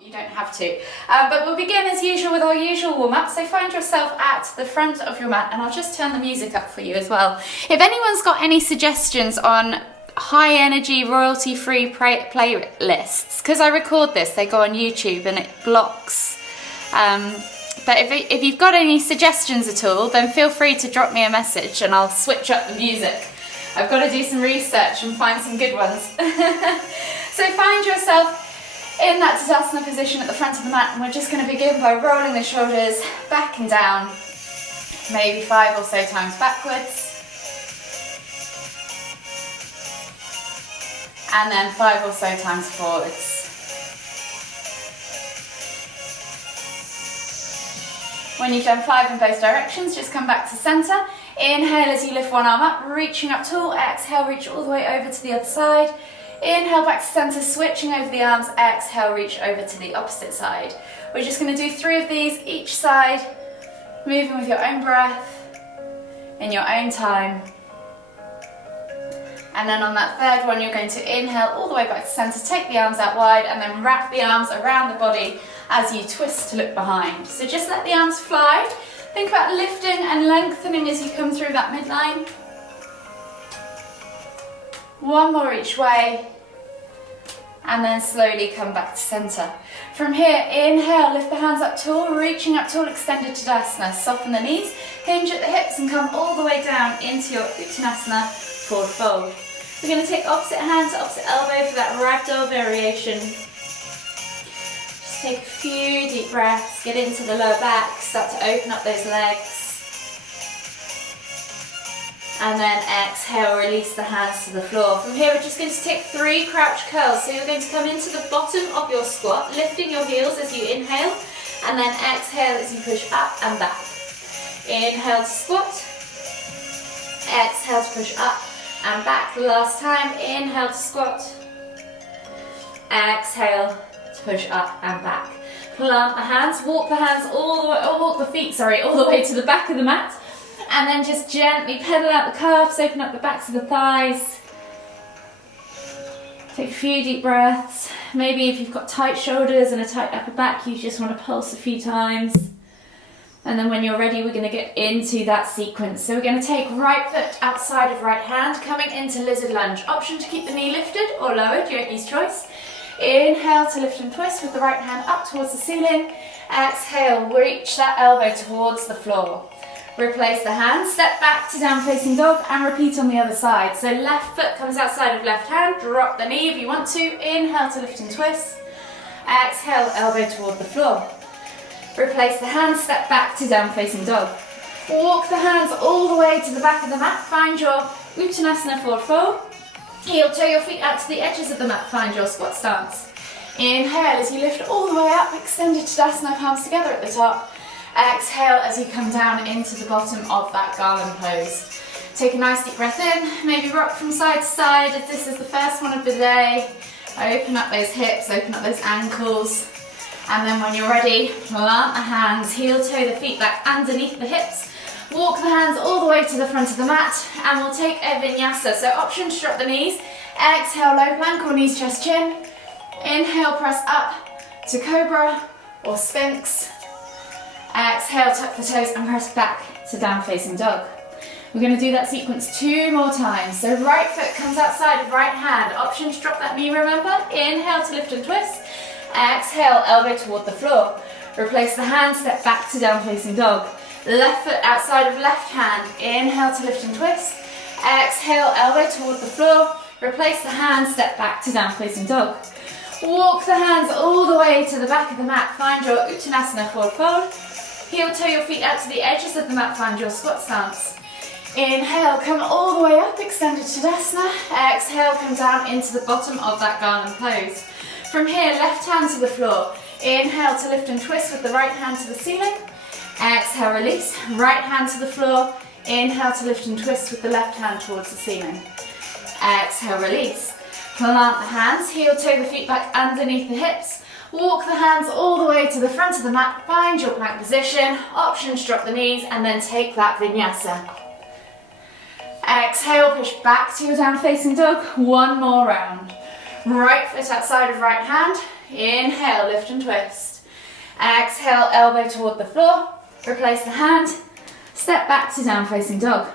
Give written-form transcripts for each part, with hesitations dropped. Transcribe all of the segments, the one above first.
You don't have to, but we'll begin as usual with our usual warm-up. So find yourself at the front of your mat, and I'll just turn the music up for you as well. If anyone's got any suggestions on high energy royalty-free playlists, because I record this, they go on YouTube and it blocks. But if you've got any suggestions at all, then feel free to drop me a message and I'll switch up the music. I've got to do some research and find some good ones. So find yourself in that Tadasana position at the front of the mat, and we're just going to begin by rolling the shoulders back and down, maybe 5 or so times backwards, and then 5 or so times forwards. When you've done 5 in both directions, just come back to center. Inhale as you lift one arm up, reaching up tall. Exhale, reach all the way over to the other side. Inhale back to center, switching over the arms. Exhale, reach over to the opposite side. We're just going to do 3 of these each side, moving with your own breath, in your own time. And then on that third one, you're going to inhale all the way back to center, take the arms out wide, and then wrap the arms around the body as you twist to look behind. So just let the arms fly. Think about lifting and lengthening as you come through that midline. One more each way, and then slowly come back to center. From here, inhale, lift the hands up tall, reaching up tall, extended Tadasana. Soften the knees, hinge at the hips, and come all the way down into your Uttanasana forward fold. We're going to take opposite hand to opposite elbow for that ragdoll variation. Just take a few deep breaths, get into the lower back, start to open up those legs. And then exhale, release the hands to the floor. From here, we're just going to take 3 crouch curls. So you're going to come into the bottom of your squat, lifting your heels as you inhale, and then exhale as you push up and back. Inhale to squat, exhale to push up and back. Last time, inhale to squat, exhale to push up and back. Plant the hands, walk the hands all the way, or walk the feet, sorry, all the way to the back of the mat. And then just gently pedal out the calves, open up the backs of the thighs. Take a few deep breaths. Maybe if you've got tight shoulders and a tight upper back, you just want to pulse a few times. And then when you're ready, we're going to get into that sequence. So we're going to take right foot outside of right hand, coming into lizard lunge. Option to keep the knee lifted or lowered, yogi's choice. Inhale to lift and twist with the right hand up towards the ceiling. Exhale, reach that elbow towards the floor. Replace the hands, step back to down facing dog, and repeat on the other side. So left foot comes outside of left hand, drop the knee if you want to. Inhale to lift and twist. Exhale, elbow toward the floor. Replace the hands, step back to down facing dog. Walk the hands all the way to the back of the mat. Find your Uttanasana forward fold. Heel toe your feet out to the edges of the mat. Find your squat stance. Inhale as you lift all the way up, extended Tadasana, palms together at the top. Exhale as you come down into the bottom of that garland pose. Take a nice deep breath in, maybe rock from side to side if this is the first one of the day. Open up those hips, open up those ankles. And then when you're ready, plant the hands, heel toe the feet back underneath the hips. Walk the hands all the way to the front of the mat, and we'll take a vinyasa. So option to drop the knees. Exhale, low plank or knees, chest, chin. Inhale, press up to cobra or sphinx. Exhale, tuck the toes and press back to down facing dog. We're going to do that sequence 2 more times. So right foot comes outside of right hand. Option to drop that knee, remember. Inhale to lift and twist. Exhale, elbow toward the floor. Replace the hand, step back to down facing dog. Left foot outside of left hand. Inhale to lift and twist. Exhale, elbow toward the floor. Replace the hand, step back to down facing dog. Walk the hands all the way to the back of the mat. Find your Uttanasana forward fold. Heel toe your feet out to the edges of the mat, find your squat stance. Inhale, come all the way up, extended Tadasana. Exhale, come down into the bottom of that garland pose. From here, left hand to the floor. Inhale to lift and twist with the right hand to the ceiling. Exhale, release. Right hand to the floor. Inhale to lift and twist with the left hand towards the ceiling. Exhale, release. Plant the hands, heel toe the feet back underneath the hips. Walk the hands all the way to the front of the mat, find your plank position, option to drop the knees, and then take that vinyasa. Exhale, push back to your down facing dog, 1 more round. Right foot outside of right hand, Inhale, lift and twist. Exhale, elbow toward the floor. Replace the hand. Step back to down facing dog.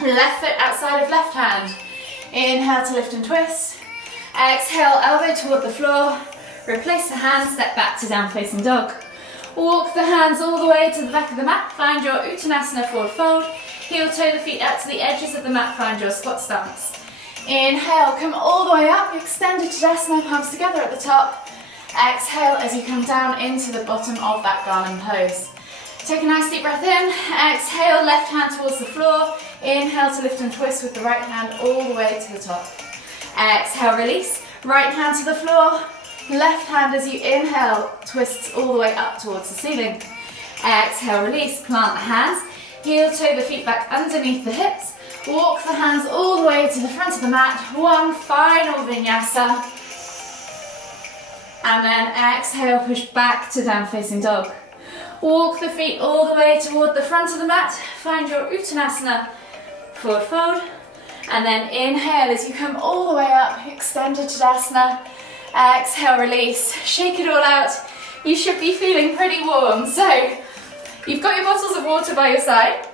Left foot outside of left hand. Inhale to lift and twist. Exhale, elbow toward the floor. Replace the hand, step back to down facing dog. Walk the hands all the way to the back of the mat. Find your Uttanasana forward fold. Heel toe the feet out to the edges of the mat. Find your squat stance. Inhale, come all the way up. Extended Tadasana, palms together at the top. Exhale as you come down into the bottom of that garland pose. Take a nice deep breath in. Exhale, left hand towards the floor. Inhale to lift and twist with the right hand all the way to the top. Exhale, release. Right hand to the floor. Left hand as you inhale, twists all the way up towards the ceiling. Exhale, release, plant the hands. Heel toe the feet back underneath the hips. Walk the hands all the way to the front of the mat. One final vinyasa. And then exhale, push back to down facing dog. Walk the feet all the way toward the front of the mat. Find your Uttanasana forward fold. And then inhale as you come all the way up, extended Tadasana. Exhale, release, shake it all out. You should be feeling pretty warm. So, you've got your bottles of water by your side.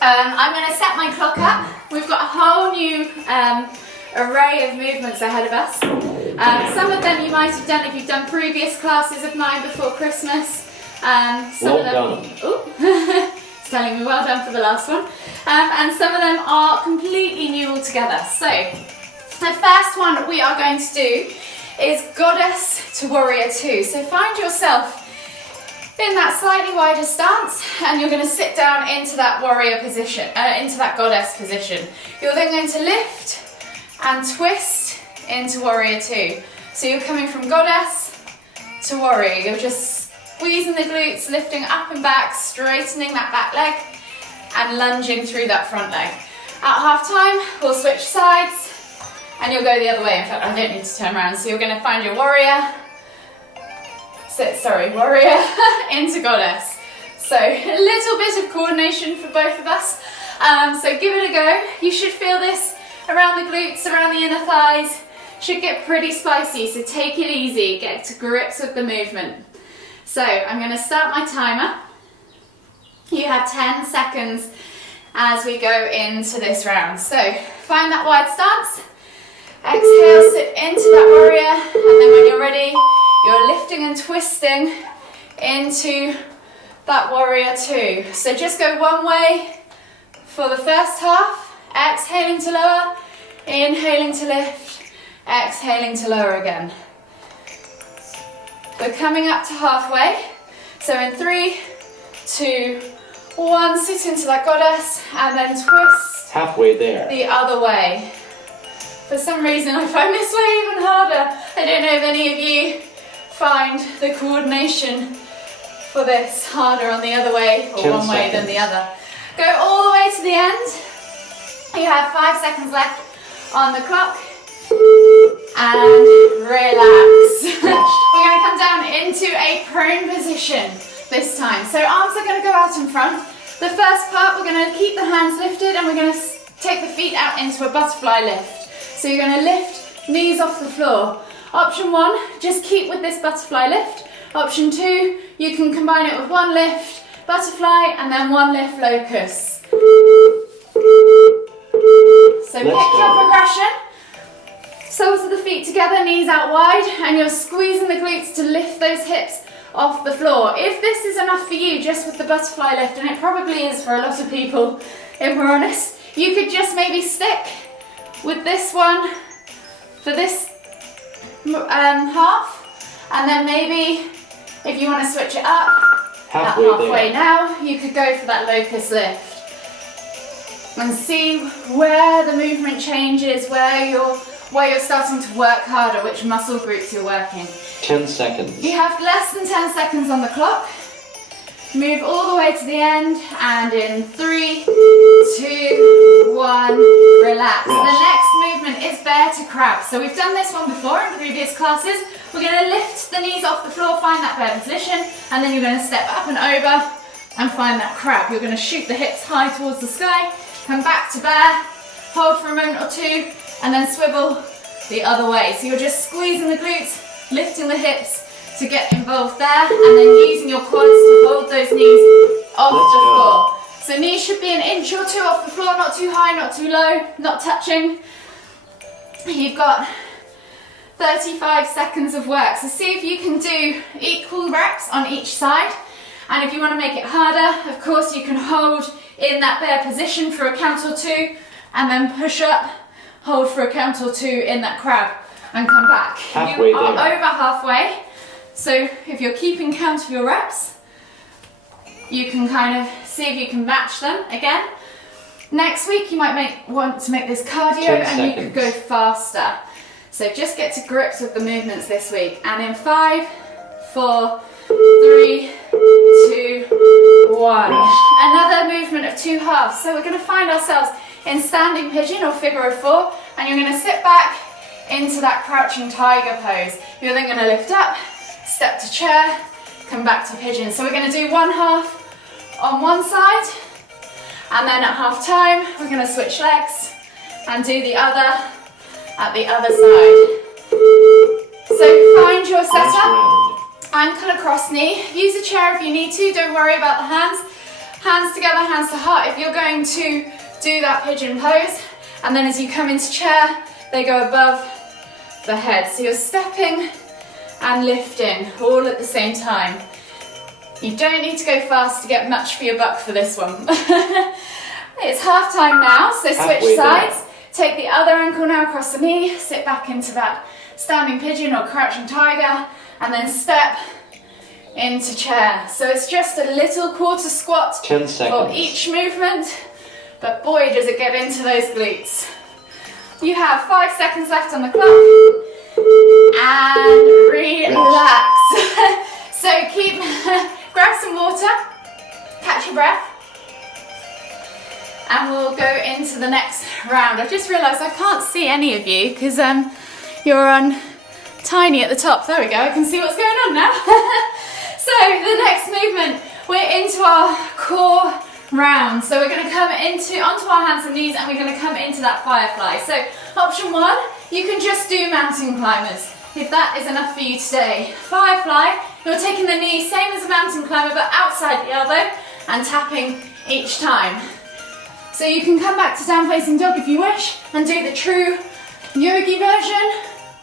I'm going to set my clock up. We've got a whole new array of movements ahead of us. Some of them you might have done if you've done previous classes of mine before Christmas. Well done. It's telling me well done for the last one. And some of them are completely new altogether. So, the first one we are going to do is Goddess to Warrior 2. So find yourself in that slightly wider stance and you're going to sit down into that warrior position, into that goddess position. You're then going to lift and twist into Warrior 2. So you're coming from Goddess to Warrior. You're just squeezing the glutes, lifting up and back, straightening that back leg and lunging through that front leg. At half time, we'll switch sides. And you'll go the other way. In fact, I don't need to turn around. So you're going to find your warrior. Warrior into goddess. So a little bit of coordination for both of us. So give it a go. You should feel this around the glutes, around the inner thighs. Should get pretty spicy. So take it easy. Get to grips with the movement. So I'm going to start my timer. You have 10 seconds as we go into this round. So find that wide stance. Exhale, sit into that warrior, and then when you're ready, you're lifting and twisting into that warrior 2. So just go one way for the first half, exhaling to lower, inhaling to lift, exhaling to lower again. We're coming up to halfway. So in 3, 2, 1, sit into that goddess, and then twist halfway there. The other way. For some reason I find this way even harder. I don't know if any of you find the coordination for this harder on the other way or one way than the other. Go all the way to the end. You have 5 seconds left on the clock. And relax. We're going to come down into a prone position this time. So arms are going to go out in front. The first part we're going to keep the hands lifted and we're going to take the feet out into a butterfly lift. So you're going to lift knees off the floor. Option 1, just keep with this butterfly lift. Option 2, you can combine it with one lift, butterfly, and then one lift locust. So pick your progression. Soles of the feet together, knees out wide, and you're squeezing the glutes to lift those hips off the floor. If this is enough for you, just with the butterfly lift, and it probably is for a lot of people, if we're honest, you could just maybe stick with this one for this half, and then maybe if you want to switch it up, halfway now, you could go for that locust lift and see where the movement changes, where you're starting to work harder, which muscle groups you're working. 10 seconds. You have less than 10 seconds on the clock. Move all the way to the end, and in 3, 2, 1, relax. The next movement is bear to crab. So we've done this one before in previous classes. We're going to lift the knees off the floor, find that bear position, and then you're going to step up and over and find that crab. You're going to shoot the hips high towards the sky, come back to bear, hold for a moment or two, and then swivel the other way. So you're just squeezing the glutes, lifting the hips to get involved there, and then using your quads to hold those knees off the floor. So knees should be an inch or two off the floor, not too high, not too low, not touching. You've got 35 seconds of work. So see if you can do equal reps on each side. And if you want to make it harder, of course you can hold in that bear position for a count or two, and then push up, hold for a count or two in that crab, and come back. Halfway you are there. over halfway. So if you're keeping count of your reps, you can kind of see if you can match them again. Next week you might want to make this cardio, 10 and you seconds. could go faster. So just get to grips with the movements this week. And in 5, 4, 3, 2, 1. Rest. Another movement of two halves. So we're going to find ourselves in standing pigeon or figure of 4, and you're going to sit back into that crouching tiger pose. You're then going to lift up, step to chair, come back to pigeon. So we're going to do one half on one side, and then at half time we're going to switch legs and do the other at the other side. So find your setup, ankle across knee, use a chair if you need to, don't worry about the hands. Hands together, hands to heart if you're going to do that pigeon pose, and then as you come into chair they go above the head. So you're stepping and lifting all at the same time. You don't need to go fast to get much for your buck for this one. It's half time now, so switch sides. Take the other ankle now across the knee, sit back into that standing pigeon or crouching tiger, and then step into chair. So it's just a little quarter squat 10 for seconds. each movement, but boy does it get into those glutes. You have 5 seconds left on the clock, and relax. So keep, grab some water, catch your breath, and we'll go into the next round. I've just realised I can't see any of you because you're on tiny at the top. There we go, I can see what's going on now. So the next movement, we're into our core round. So we're going to come onto our hands and knees, and we're going to come into that firefly. So option 1, you can just do mountain climbers if that is enough for you today. Firefly, you're taking the knee same as a mountain climber but outside the elbow and tapping each time. So you can come back to down facing dog if you wish and do the true yogi version,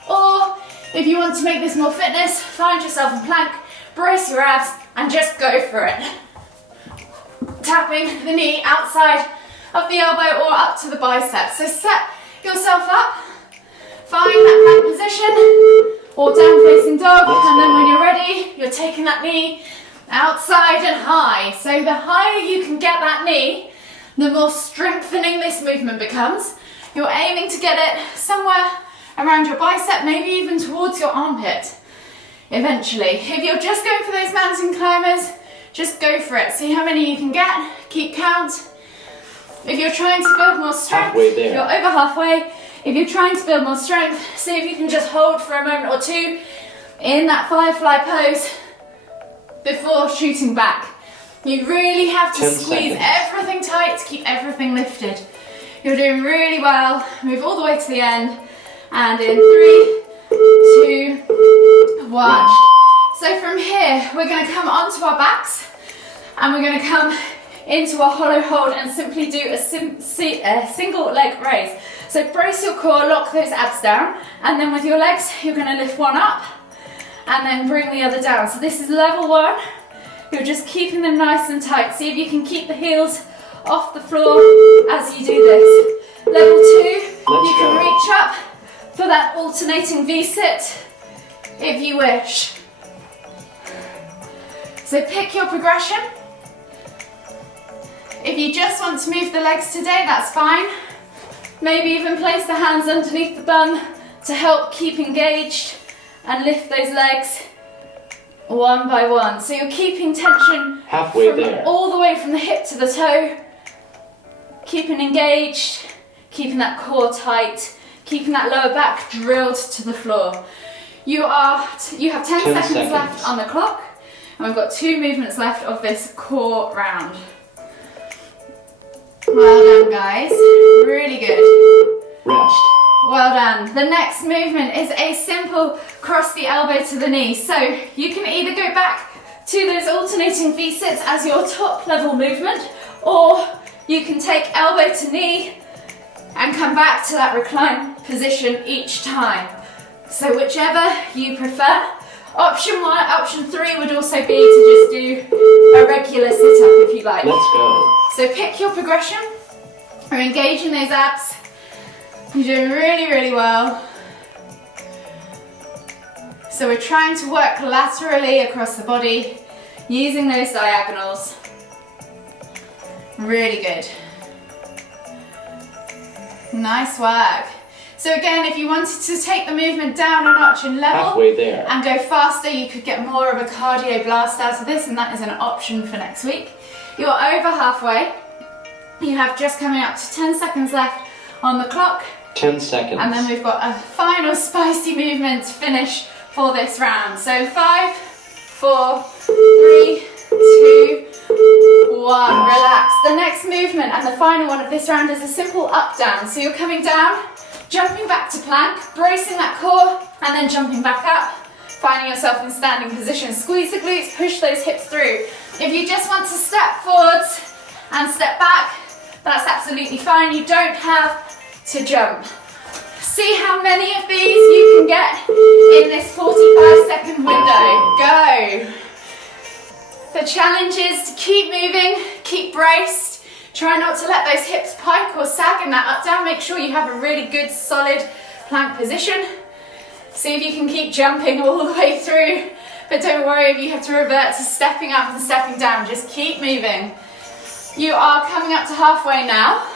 or if you want to make this more fitness, find yourself in plank, brace your abs and just go for it. Tapping the knee outside of the elbow or up to the bicep. So set yourself up, find that plank position or down facing dog, and then when you're ready, you're taking that knee outside and high. So the higher you can get that knee, the more strengthening this movement becomes. You're aiming to get it somewhere around your bicep, maybe even towards your armpit eventually. If you're just going for those mountain climbers, just go for it. See how many you can get, keep count. If you're trying to build more strength, you're over halfway. If you're trying to build more strength, see if you can just hold for a moment or two in that firefly pose before shooting back. You really have to squeeze everything tight to keep everything lifted. You're doing really well. Move all the way to the end. And in 3, 2, 1. So from here, we're going to come onto our backs and we're going to come into a hollow hold and simply do a single leg raise. So brace your core, lock those abs down, and then with your legs, you're going to lift one up and then bring the other down. So this is level 1. You're just keeping them nice and tight. See if you can keep the heels off the floor as you do this. Level 2, you can reach up for that alternating V-sit if you wish. So pick your progression. If you just want to move the legs today, that's fine. Maybe even place the hands underneath the bum to help keep engaged and lift those legs one by one. So you're keeping tension all the way from the hip to the toe, keeping engaged, keeping that core tight, keeping that lower back drilled to the floor. You have 10 seconds left on the clock, and we've got 2 movements left of this core round. Well done, guys. Really good. Rest. Well done. The next movement is a simple cross the elbow to the knee. So you can either go back to those alternating V-sits as your top level movement, or you can take elbow to knee and come back to that reclined position each time. So whichever you prefer. Option 1, option 3 would also be to just do a regular sit-up if you like. Let's go. So pick your progression. We're engaging those abs. You're doing really, really well. So we're trying to work laterally across the body, using those diagonals. Really good. Nice work. So again, if you wanted to take the movement down a notch in level Halfway there. and go faster, you could get more of a cardio blast out of this, and that is an option for next week. You're over halfway. You have just coming up to 10 seconds left on the clock. 10 seconds. And then we've got a final spicy movement to finish for this round. So 5, 4, 3, 2, 1. Relax. The next movement and the final one of this round is a simple up down. So you're coming down, jumping back to plank, bracing that core, and then jumping back up, finding yourself in standing position. Squeeze the glutes, push those hips through. If you just want to step forwards and step back, that's absolutely fine. You don't have to jump. See how many of these you can get in this 45-second window. Go. The challenge is to keep moving, keep braced. Try not to let those hips pike or sag in that up down. Make sure you have a really good solid plank position. See if you can keep jumping all the way through, but don't worry if you have to revert to stepping up and stepping down. Just keep moving. You are coming up to halfway now.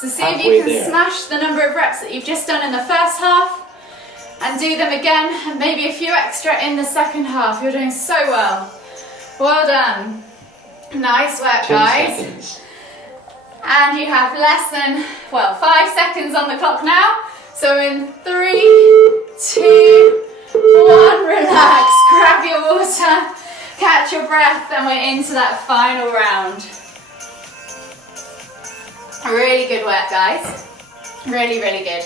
So see if you can smash the number of reps that you've just done in the first half and do them again, and maybe a few extra in the second half. You're doing so well. Well done. Nice work, guys. 10 seconds. And you have less than, 5 seconds on the clock now. So in 3, 2, 1, relax, grab your water, catch your breath, and we're into that final round. Really good work, guys. Really, really good.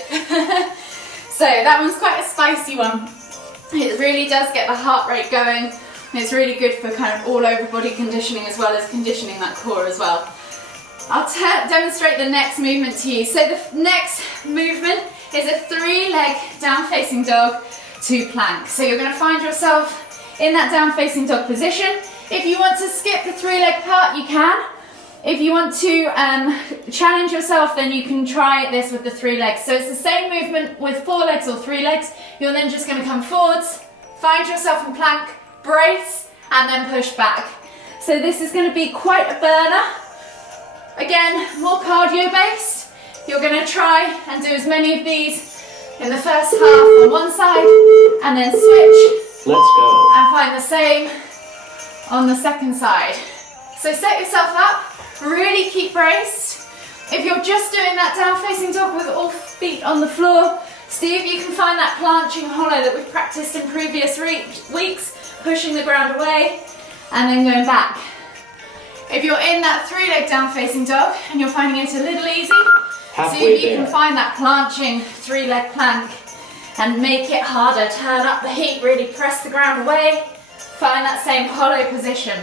So that one's quite a spicy one. It really does get the heart rate going, and it's really good for kind of all over body conditioning as well as conditioning that core as well. I'll demonstrate the next movement to you. So the next movement is a 3-leg down facing dog to plank. So you're going to find yourself in that down facing dog position. If you want to skip the 3-leg part, you can. If you want to challenge yourself, then you can try this with the 3 legs. So it's the same movement with 4 legs or 3 legs. You're then just going to come forwards, find yourself in plank, brace, and then push back. So this is going to be quite a burner. Again, more cardio based. You're going to try and do as many of these in the first half on one side, and then switch. Let's go. And find the same on the second side. So set yourself up, really keep braced. If you're just doing that down facing dog with all feet on the floor, see if you can find that planching hollow that we've practiced in previous weeks, pushing the ground away and then going back. If you're in that 3-leg down facing dog and you're finding it a little easy, see if you can find that planching 3-leg plank and make it harder. Turn up the heat, really press the ground away, find that same hollow position.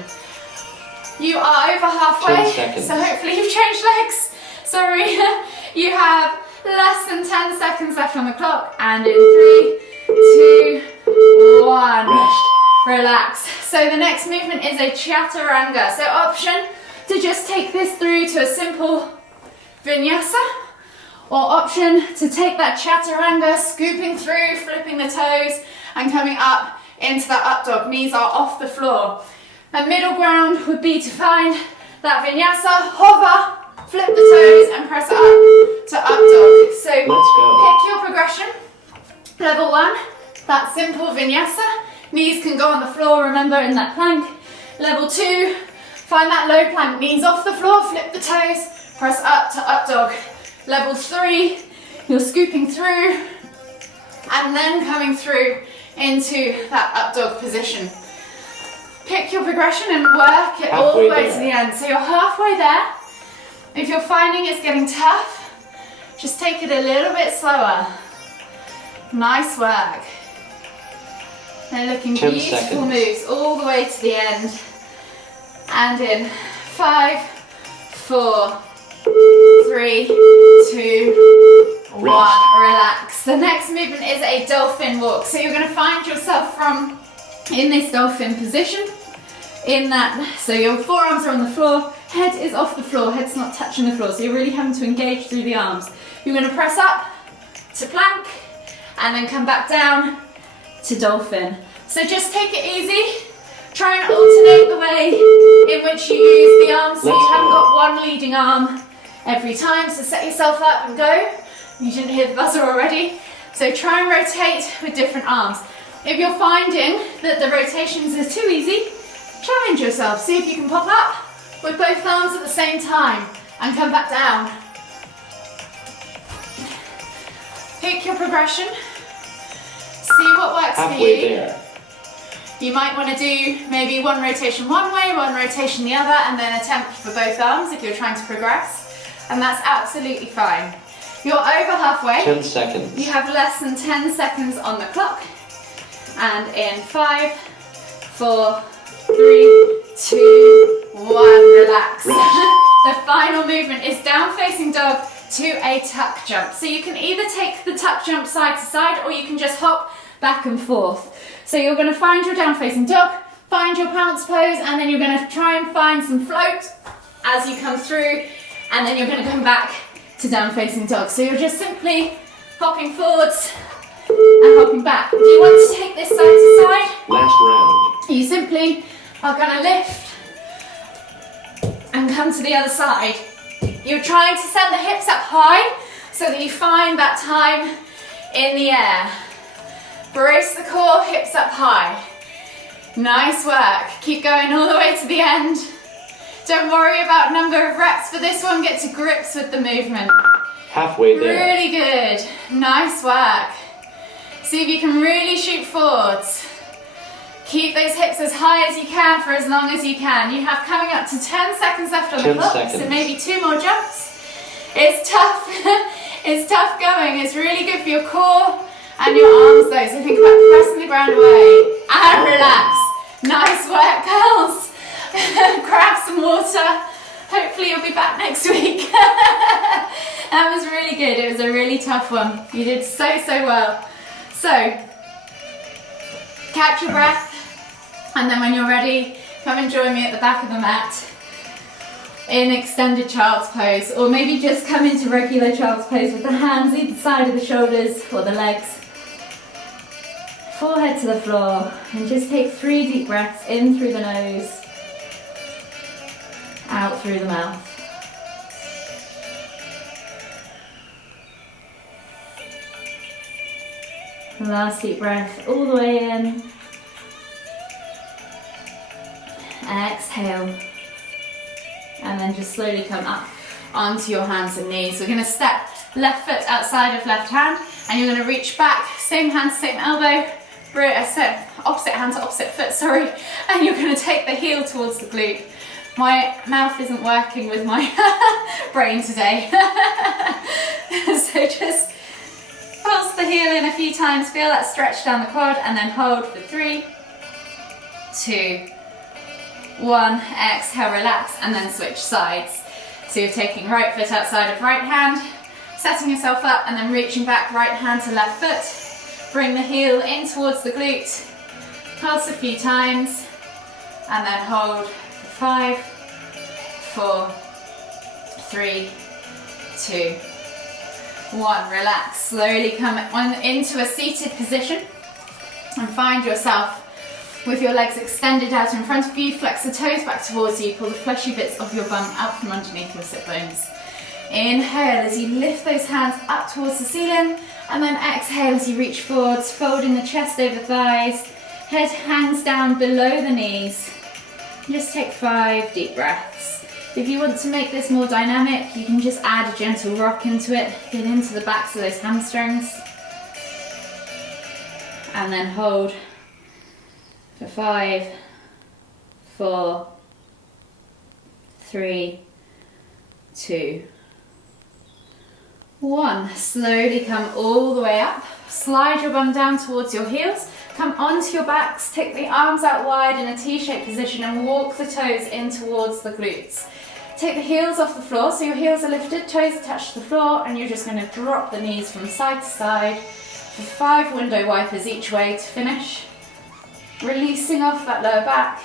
You are over halfway, so hopefully you've changed legs. Sorry. You have less than 10 seconds left on the clock, and in 3, 2, 1. Rest. Relax. So the next movement is a chaturanga. So option to just take this through to a simple vinyasa, or option to take that chaturanga, scooping through, flipping the toes and coming up into that up dog. Knees are off the floor. A middle ground would be to find that vinyasa, hover, flip the toes and press it up to up dog. So pick your progression. Level 1, that simple vinyasa. Knees can go on the floor, remember, in that plank. Level 2, find that low plank, knees off the floor, flip the toes, press up to up dog. Level 3, you're scooping through and then coming through into that up dog position. Pick your progression and work it all the way to the end. So you're halfway there. If you're finding it's getting tough, Just take it a little bit slower. Nice work. They're looking 10 beautiful seconds. moves all the way to the end. And in 5, 4, 3, 2, 1. Relax. The next movement is a dolphin walk. So you're going to find yourself in this dolphin position. So your forearms are on the floor, head is off the floor, head's not touching the floor. So you're really having to engage through the arms. You're going to press up to plank and then come back down to dolphin. So just take it easy. Try and alternate the way in which you use the arms so you haven't got one leading arm every time. So set yourself up and go. You didn't hear the buzzer already. So try and rotate with different arms. If you're finding that the rotations are too easy, challenge yourself. See if you can pop up with both arms at the same time and come back down. Pick your progression. See what works for Halfway you. there. You might want to do maybe one rotation one way, one rotation the other, and then attempt for both arms if you're trying to progress. And that's absolutely fine. You're over halfway. 10 seconds. You have less than 10 seconds on the clock. And in 5, 4, 3, 2, 1, relax. The final movement is down facing dog to a tuck jump. So you can either take the tuck jump side to side or you can just hop back and forth. So you're going to find your down facing dog, find your pounce pose, and then you're going to try and find some float as you come through, and then you're going to come back to down facing dog. So you're just simply hopping forwards and hopping back. If you want to take this side to side, Last round. you simply are going to lift and come to the other side. You're trying to send the hips up high so that you find that time in the air. Brace the core, hips up high. Nice work. Keep going all the way to the end. Don't worry about number of reps for this one. Get to grips with the movement. Halfway there. Really good. Nice work. See if you can really shoot forwards. Keep those hips as high as you can for as long as you can. You have coming up to 10 seconds left on the 10 clock, seconds. so maybe 2 more jumps. It's tough. It's tough going. It's really good for your core and your arms though, so think about pressing the ground away. And relax. Nice work, girls. Grab some water. Hopefully you'll be back next week. That was really good. It was a really tough one. You did so well. So, catch your breath, and then when you're ready, come and join me at the back of the mat in extended child's pose, or maybe just come into regular child's pose with the hands either side of the shoulders or the legs. Forehead to the floor, and just take 3 deep breaths in through the nose, out through the mouth. Last deep breath all the way in. Exhale. And then just slowly come up onto your hands and knees. We're going to step left foot outside of left hand, and you're going to reach back, same hand, same elbow, opposite hand to opposite foot, sorry, and you're going to take the heel towards the glute. My mouth isn't working with my brain today. So just pulse the heel in a few times, feel that stretch down the quad, and then hold for 3, 2, 1, exhale, relax, and then switch sides. So you're taking right foot outside of right hand, setting yourself up, and then reaching back right hand to left foot. Bring the heel in towards the glute, pulse a few times, and then hold for 5, 4, 3, 2, 1. Relax. Slowly come into a seated position and find yourself with your legs extended out in front of you. Flex the toes back towards you. Pull the fleshy bits of your bum out from underneath your sit bones. Inhale as you lift those hands up towards the ceiling, and then exhale as you reach forwards, folding the chest over thighs. Head hangs down below the knees. Just take 5 deep breaths. If you want to make this more dynamic, you can just add a gentle rock into it. Get into the backs of those hamstrings. And then hold for 5, 4, 3, 2, 1. Slowly come all the way up. Slide your bum down towards your heels. Come onto your backs, take the arms out wide in a T-shaped position and walk the toes in towards the glutes. Take the heels off the floor, so your heels are lifted, toes attached to the floor, and you're just going to drop the knees from side to side for 5 window wipers each way to finish. Releasing off that lower back,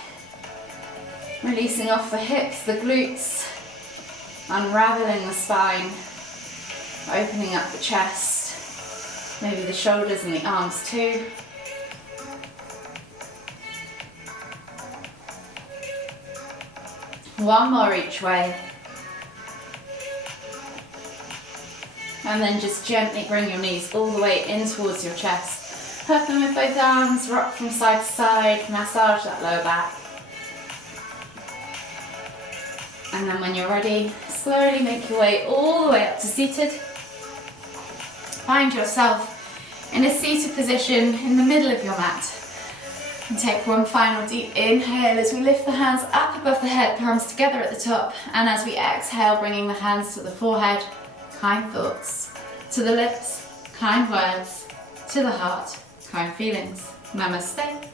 releasing off the hips, the glutes, unraveling the spine, opening up the chest, maybe the shoulders and the arms too. One more each way. And then just gently bring your knees all the way in towards your chest. Hug them with both arms, rock from side to side, massage that lower back. And then when you're ready, slowly make your way all the way up to seated. Find yourself in a seated position in the middle of your mat. And take one final deep inhale as we lift the hands up above the head, palms together at the top. And as we exhale, bringing the hands to the forehead, kind thoughts. To the lips, kind words. To the heart, kind feelings. Namaste.